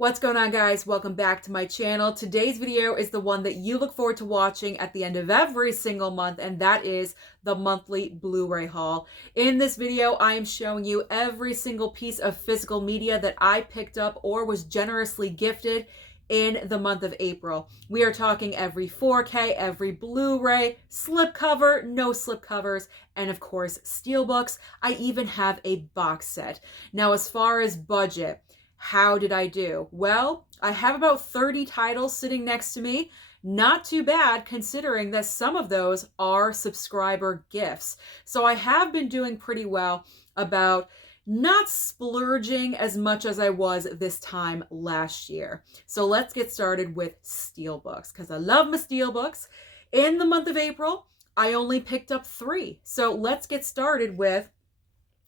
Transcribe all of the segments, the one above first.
What's going on, guys? Welcome back to my channel. Today's video is the one that you look forward to watching at the end of every single month, and that is the monthly Blu-ray haul. In this video, I am showing you every single piece of physical media that I picked up or was generously gifted in the month of April. We are talking every 4K, every Blu-ray, slipcover, no slipcovers, and of course, Steelbooks. I even have a box set. Now, as far as budget, how did I do? Well, I have about 30 titles sitting next to me. Not too bad considering that some of those are subscriber gifts. So I have been doing pretty well about not splurging as much as I was this time last year. So let's get started with Steelbooks because I love my Steelbooks. In the month of April, I only picked up 3. So let's get started with,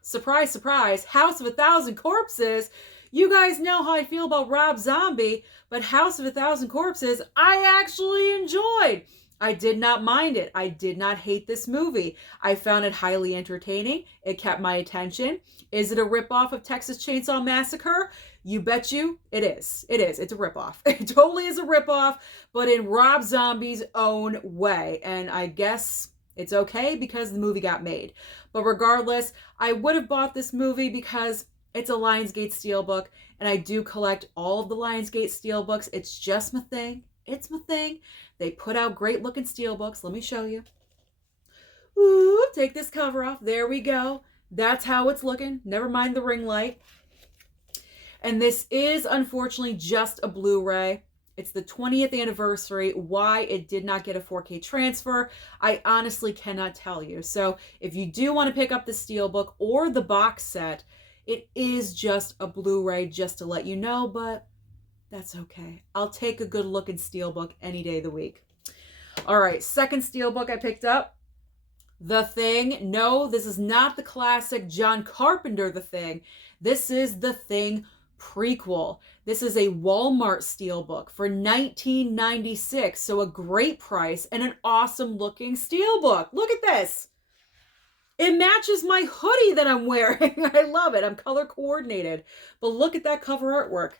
surprise, surprise, House of a Thousand Corpses. You guys know how I feel about Rob Zombie, but House of a Thousand Corpses, I actually enjoyed. I did not mind it. I did not hate this movie. I found it highly entertaining. It kept my attention. Is it a ripoff of Texas Chainsaw Massacre? You bet you it is. It is. It's a ripoff. It totally is a ripoff, but in Rob Zombie's own way. And I guess it's okay because the movie got made. But regardless, I would have bought this movie because it's a Lionsgate Steelbook, and I do collect all of the Lionsgate Steelbooks. It's just my thing. It's my thing. They put out great looking Steelbooks. Let me show you. Ooh, take this cover off. There we go. That's how it's looking. Never mind the ring light. And this is unfortunately just a Blu-ray. It's the 20th anniversary. Why it did not get a 4K transfer, I honestly cannot tell you. So if you do want to pick up the Steelbook or the box set, it is just a Blu-ray, just to let you know, but that's okay. I'll take a good look at Steelbook any day of the week. All right, second Steelbook I picked up, The Thing. No, this is not the classic John Carpenter The Thing. This is The Thing prequel. This is a Walmart Steelbook for $19.96, so a great price and an awesome looking Steelbook. Look at this. It matches my hoodie that I'm wearing. I love it. I'm color coordinated. But look at that cover artwork.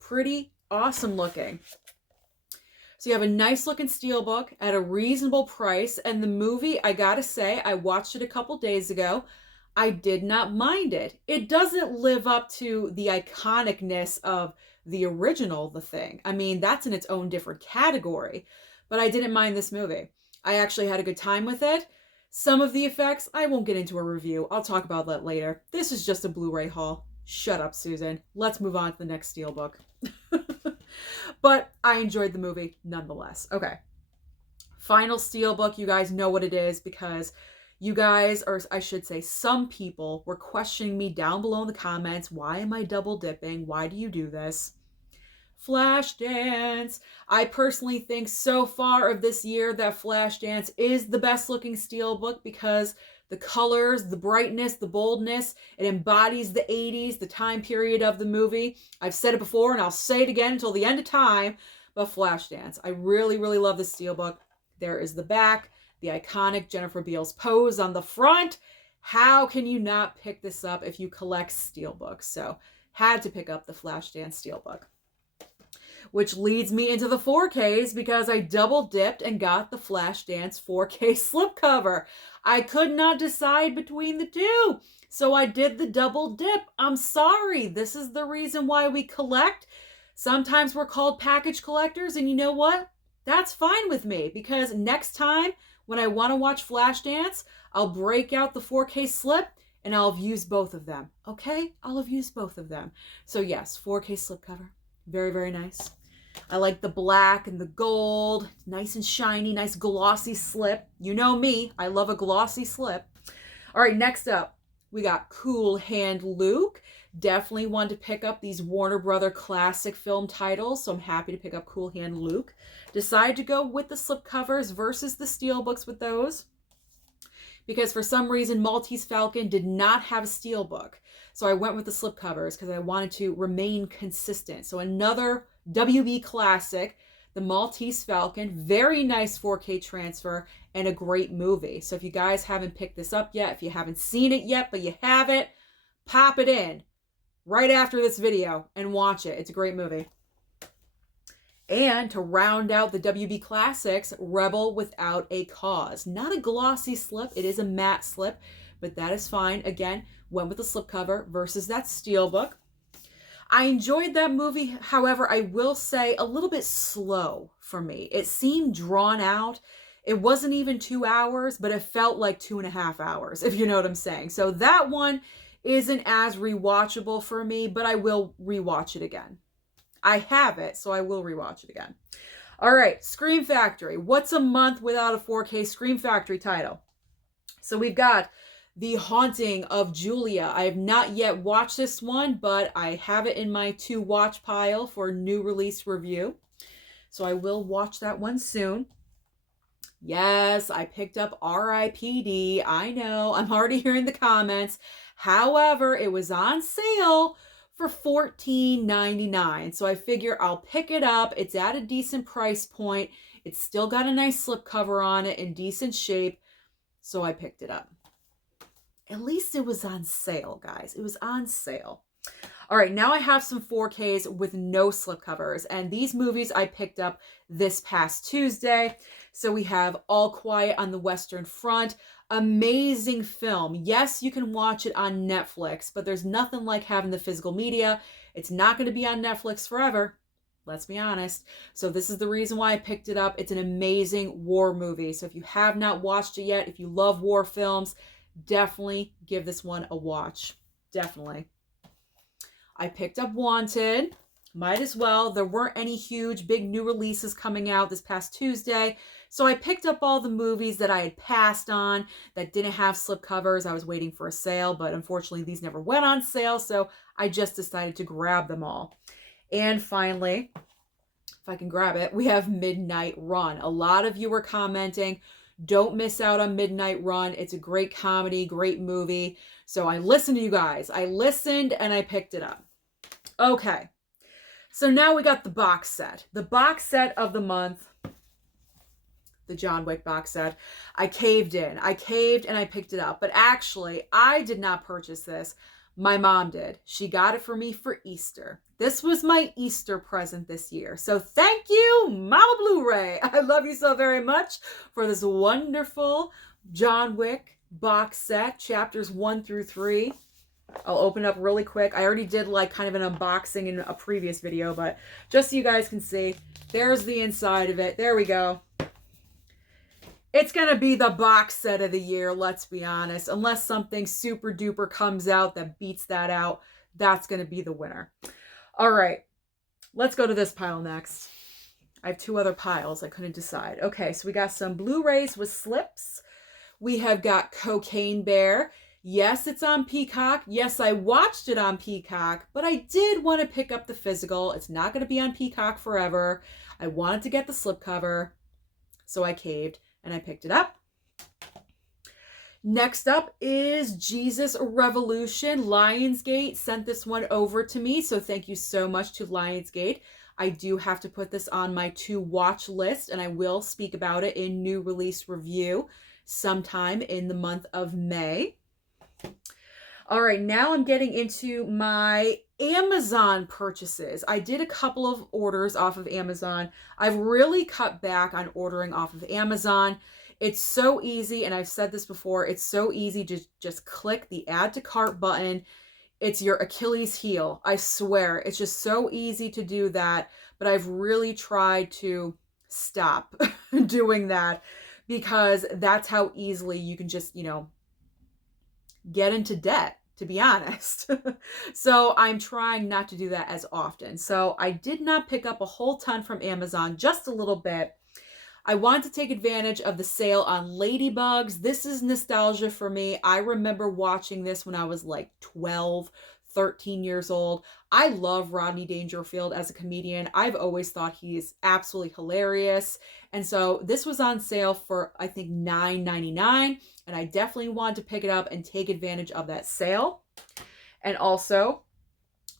Pretty awesome looking. So you have a nice looking Steelbook at a reasonable price. And the movie, I gotta say, I watched it a couple days ago. I did not mind it. It doesn't live up to the iconicness of the original The Thing. I mean, that's in its own different category. But I didn't mind this movie. I actually had a good time with it. Some of the effects, I won't get into a review. I'll talk about that later. This is just a Blu-ray haul. Shut up, Susan. Let's move on to the next Steelbook. But I enjoyed the movie nonetheless. Okay. Final Steelbook. You guys know what it is because you guys, or I should say some people, were questioning me down below in the comments. Why am I double dipping? Why do you do this? Flashdance. I personally think so far of this year that Flashdance is the best looking Steelbook because the colors, the brightness, the boldness, it embodies the 80s, the time period of the movie. I've said it before and I'll say it again until the end of time, but Flashdance. I really, really love this Steelbook. There is the back, the iconic Jennifer Beals pose on the front. How can you not pick this up if you collect Steelbooks? So had to pick up the Flashdance Steelbook. Which leads me into the 4Ks because I double dipped and got the Flashdance 4K slipcover. I could not decide between the two, so I did the double dip. I'm sorry. This is the reason why we collect. Sometimes we're called package collectors, and you know what? That's fine with me because next time when I want to watch Flashdance, I'll break out the 4K slip and I'll have used both of them. Okay? I'll have used both of them. So yes, 4K slipcover. Very, very nice. I like the black and the gold. Nice and shiny, nice glossy slip. You know me, I love a glossy slip. All right, next up, we got Cool Hand Luke. Definitely wanted to pick up these Warner Brother classic film titles, so I'm happy to pick up Cool Hand Luke. Decided to go with the slipcovers versus the Steelbooks with those because for some reason Maltese Falcon did not have a Steelbook. So I went with the slipcovers because I wanted to remain consistent. So another WB classic, the Maltese Falcon, very nice 4K transfer and a great movie. So if you guys haven't picked this up yet, if you haven't seen it yet, but you have it, pop it in. right after this video and watch it. It's a great movie. And to round out the WB Classics, Rebel Without a Cause. Not a glossy slip. It is a matte slip, but that is fine. Again, went with the slipcover versus that Steelbook. I enjoyed that movie. However, I will say a little bit slow for me. It seemed drawn out. It wasn't even 2 hours, but it felt like 2.5 hours, if you know what I'm saying. So that one isn't as rewatchable for me, but I will rewatch it again. I have it, so I will rewatch it again. All right, Scream Factory. What's a month without a 4K Scream Factory title? So we've got The Haunting of Julia. I have not yet watched this one, but I have it in my to watch pile for new release review. So I will watch that one soon. Yes, I picked up R.I.P.D. I know, I'm already hearing the comments. However, it was on sale for $14.99. So I figure I'll pick it up. It's at a decent price point. It's still got a nice slipcover on it in decent shape. So I picked it up. At least it was on sale, guys. It was on sale. All right, now I have some 4Ks with no slipcovers. And these movies I picked up this past Tuesday. So we have All Quiet on the Western Front. Amazing film. Yes, you can watch it on Netflix, but there's nothing like having the physical media. It's not going to be on Netflix forever. Let's be honest. So this is the reason why I picked it up. It's an amazing war movie. So if you have not watched it yet, if you love war films, definitely give this one a watch. Definitely. I picked up Wanted. Might as well. There weren't any huge, big new releases coming out this past Tuesday. So I picked up all the movies that I had passed on that didn't have slipcovers. I was waiting for a sale, but unfortunately these never went on sale. So I just decided to grab them all. And finally, if I can grab it, we have Midnight Run. A lot of you were commenting, don't miss out on Midnight Run. It's a great comedy, great movie. So I listened to you guys. I listened and I picked it up. Okay. So now we got the box set. The box set of the month, the John Wick box set. I caved in. I caved and I picked it up. But actually, I did not purchase this. My mom did. She got it for me for Easter. This was my Easter present this year. So thank you, Mama Blu-ray. I love you so very much for this wonderful John Wick box set, chapters 1 through 3. I'll open up really quick. I already did like kind of an unboxing in a previous video, but just so you guys can see, there's the inside of it. There we go. It's going to be the box set of the year, let's be honest. Unless something super duper comes out that beats that out, that's going to be the winner. All right, let's go to this pile next. I have 2 other piles. I couldn't decide. Okay, so we got some Blu-rays with slips. We have got Cocaine Bear. Yes, it's on Peacock. Yes, I watched it on Peacock, but I did want to pick up the physical. It's not going to be on Peacock forever. I wanted to get the slipcover, so I caved and I picked it up. Next up is Jesus Revolution. Lionsgate sent this one over to me, so thank you so much to Lionsgate. I do have to put this on my to watch list, and I will speak about it in new release review sometime in the month of May. All right, now I'm getting into my Amazon purchases. I did a couple of orders off of Amazon. I've really cut back on ordering off of Amazon. It's so easy, and I've said this before, it's so easy to just click the add to cart button. It's your Achilles heel. I swear, it's just so easy to do that, but I've really tried to stop doing that because that's how easily you can just, get into debt, to be honest. So I'm trying not to do that as often. So I did not pick up a whole ton from Amazon, just a little bit. I wanted to take advantage of the sale on Ladybugs. This is nostalgia for me. I remember watching this when I was like 12, 13 years old. I love Rodney Dangerfield as a comedian. I've always thought he's absolutely hilarious. And so this was on sale for, I think, $9.99. And I definitely wanted to pick it up and take advantage of that sale. And also,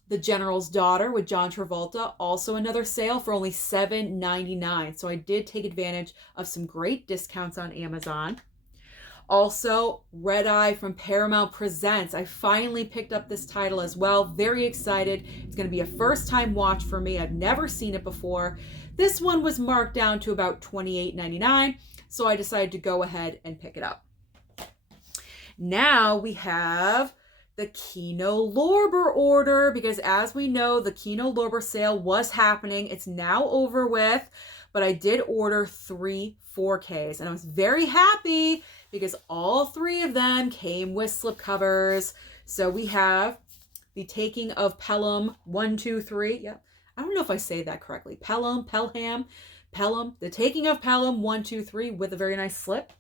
The General's Daughter with John Travolta, also another sale for only $7.99. So I did take advantage of some great discounts on Amazon. Also, Red Eye from Paramount Presents. I finally picked up this title as well. Very excited. It's going to be a first-time watch for me. I've never seen it before. This one was marked down to about $28.99, so I decided to go ahead and pick it up. Now we have the Kino Lorber order, because as we know, the Kino Lorber sale was happening. It's now over with, but I did order 3 4Ks, and I was very happy because all 3 of them came with slipcovers. So we have The Taking of Pelham 1, 2, 3. Yep. I don't know if I say that correctly. Pelham, The Taking of Pelham 1, 2, 3 with a very nice slip.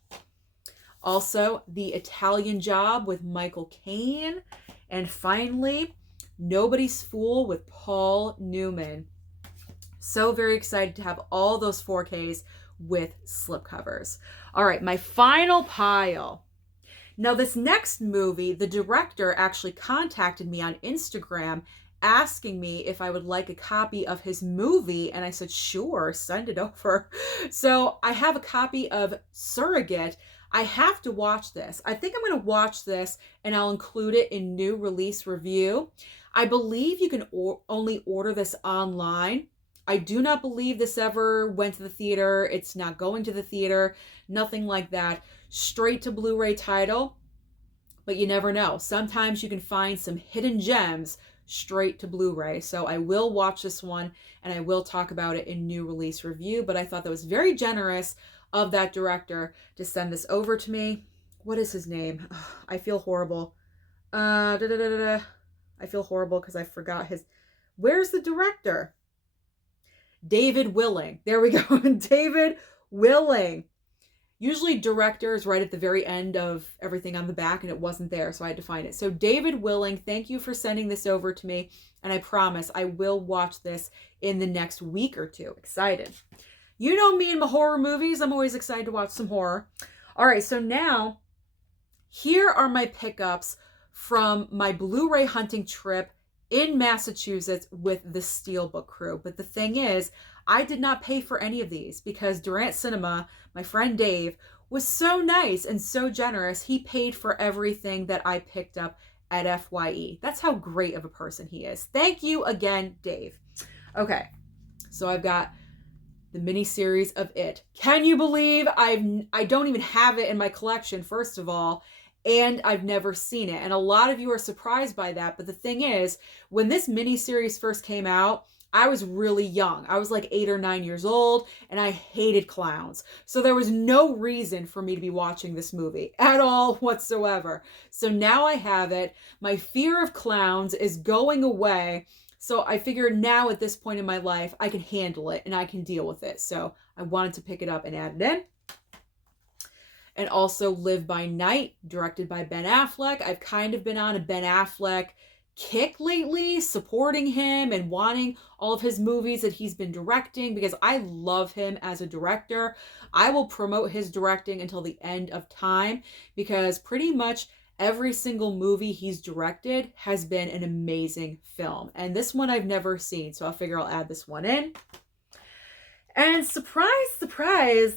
Also, The Italian Job with Michael Caine. And finally, Nobody's Fool with Paul Newman. So very excited to have all those 4Ks with slipcovers. All right, my final pile. Now, this next movie, the director actually contacted me on Instagram asking me if I would like a copy of his movie, and I said, sure, send it over. So I have a copy of Surrogate. I have to watch this. I think I'm going to watch this, and I'll include it in new release review. I believe you can only order this online. I do not believe this ever went to the theater. It's not going to the theater. Nothing like that. Straight to Blu-ray title. But you never know. Sometimes you can find some hidden gems straight to Blu-ray. So I will watch this one, and I will talk about it in new release review. But I thought that was very generous of that director to send this over to me. What is his name? I feel horrible. I feel horrible because I forgot his... Where's the director? David Willing. There we go. David Willing. Usually director is right at the very end of everything on the back, and it wasn't there, so I had to find it. So David Willing, thank you for sending this over to me, and I promise I will watch this in the next week or 2. Excited. You know me and my horror movies. I'm always excited to watch some horror. All right, so now here are my pickups from my Blu-ray hunting trip in Massachusetts with the Steelbook crew. But the thing is, I did not pay for any of these because Durant Cinema, my friend Dave, was so nice and so generous. He paid for everything that I picked up at FYE. That's how great of a person he is. Thank you again, Dave. Okay, so I've got the miniseries of It. Can you believe I don't even have it in my collection, first of all, and I've never seen it. And a lot of you are surprised by that. But the thing is, when this miniseries first came out, I was really young. I was like 8 or 9 years old, and I hated clowns. So there was no reason for me to be watching this movie at all whatsoever. So now I have it. My fear of clowns is going away. So I figured now at this point in my life, I can handle it and I can deal with it. So I wanted to pick it up and add it in. And also Live by Night, directed by Ben Affleck. I've kind of been on a Ben Affleck kick lately, supporting him and wanting all of his movies that he's been directing because I love him as a director. I will promote his directing until the end of time because pretty much every single movie he's directed has been an amazing film. And this one I've never seen, so I figure I'll add this one in. And surprise, surprise,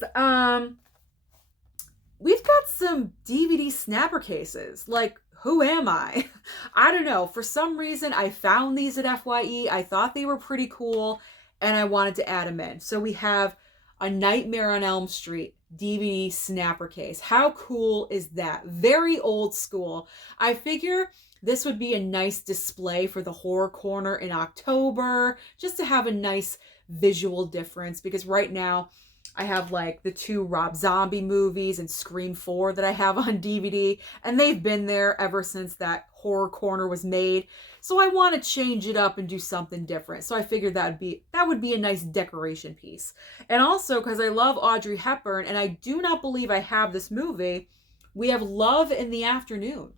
we've got some DVD snapper cases. Like, who am I? I don't know. For some reason, I found these at FYE. I thought they were pretty cool, and I wanted to add them in. So we have a Nightmare on Elm Street DVD snapper case. How cool is that? Very old school. I figure this would be a nice display for the horror corner in October, just to have a nice visual difference, because right now I have like the 2 Rob Zombie movies and Scream 4 that I have on DVD, and they've been there ever since that horror corner was made. So I want to change it up and do something different. So I figured that would be a nice decoration piece. And also because I love Audrey Hepburn, and I do not believe I have this movie, we have Love in the Afternoon.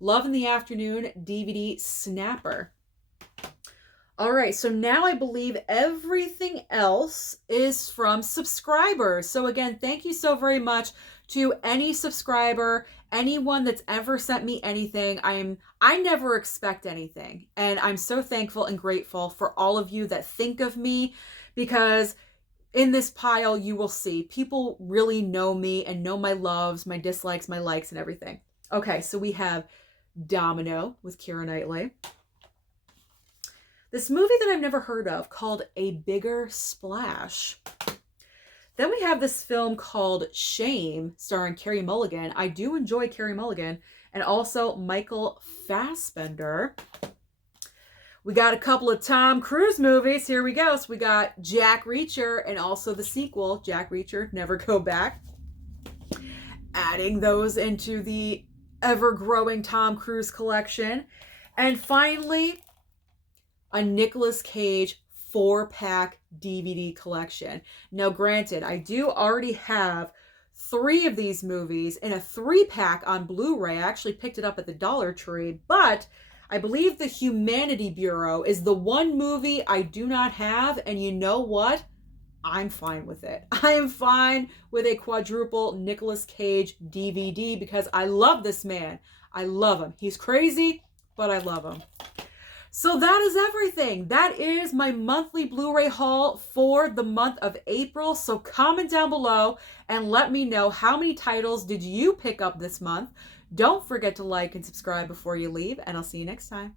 Love in the Afternoon DVD snapper. All right, so now I believe everything else is from subscribers. So again, thank you so very much to any subscriber, anyone that's ever sent me anything. I never expect anything, and I'm so thankful and grateful for all of you that think of me, because in this pile, you will see people really know me and know my loves, my dislikes, my likes, and everything. Okay, so we have Domino with Keira Knightley. This movie that I've never heard of called A Bigger Splash. Then we have this film called Shame, starring Carey Mulligan. I do enjoy Carey Mulligan. And also Michael Fassbender. We got a couple of Tom Cruise movies. Here we go. So we got Jack Reacher and also the sequel, Jack Reacher, Never Go Back. Adding those into the ever-growing Tom Cruise collection. And finally, a Nicolas Cage 4-pack DVD collection. Now, granted, I do already have 3 of these movies in a 3-pack on Blu-ray. I actually picked it up at the Dollar Tree, but I believe the Humanity Bureau is the one movie I do not have, and you know what? I'm fine with it. I am fine with a quadruple Nicolas Cage DVD because I love this man. I love him. He's crazy, but I love him. So that is everything. That is my monthly Blu-ray haul for the month of April. So comment down below and let me know how many titles did you pick up this month. Don't forget to like and subscribe before you leave, and I'll see you next time.